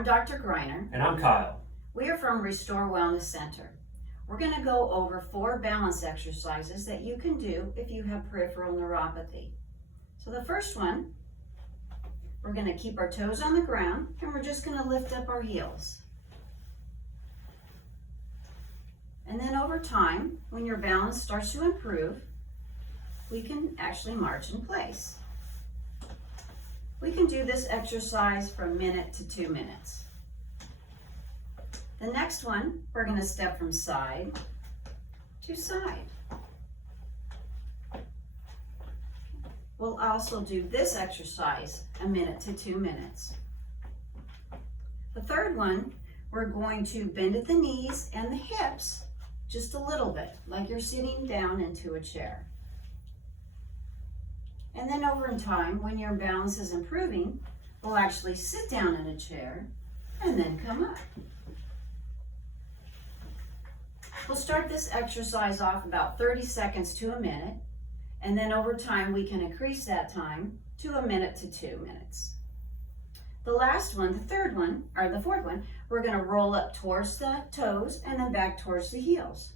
I'm Dr. Greiner. And I'm Kyle. We are from Restore Wellness Center. We're going to go over 4 balance exercises that you can do if you have peripheral neuropathy. So the first one, we're going to keep our toes on the ground and we're just going to lift up our heels. And then over time, when your balance starts to improve, we can actually march in place. We can do this exercise from 1 minute to 2 minutes. The next one, we're going to step from side to side. We'll also do this exercise 1 minute to 2 minutes. The third one, we're going to bend at the knees and the hips just a little bit, like you're sitting down into a chair. And then over in time, when your balance is improving, we'll actually sit down in a chair and then come up. We'll start this exercise off about 30 seconds to 1 minute, and then over time we can increase that time to 1 minute to 2 minutes. The last one, the fourth one, we're going to roll up towards the toes and then back towards the heels.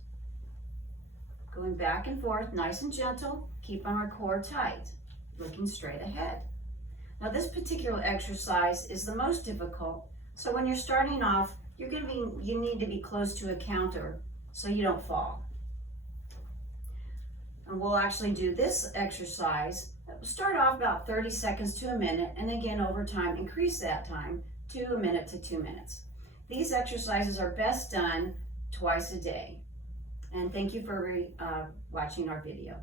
Going back and forth, nice and gentle, keeping our core tight, looking straight ahead. Now this particular exercise is the most difficult, so when you're starting off, you need to be close to a counter so you don't fall. And we'll actually do this exercise. We'll start off about 30 seconds to 1 minute, and again over time, increase that time to 1 minute to 2 minutes. These exercises are best done twice a day. And thank you for watching our video.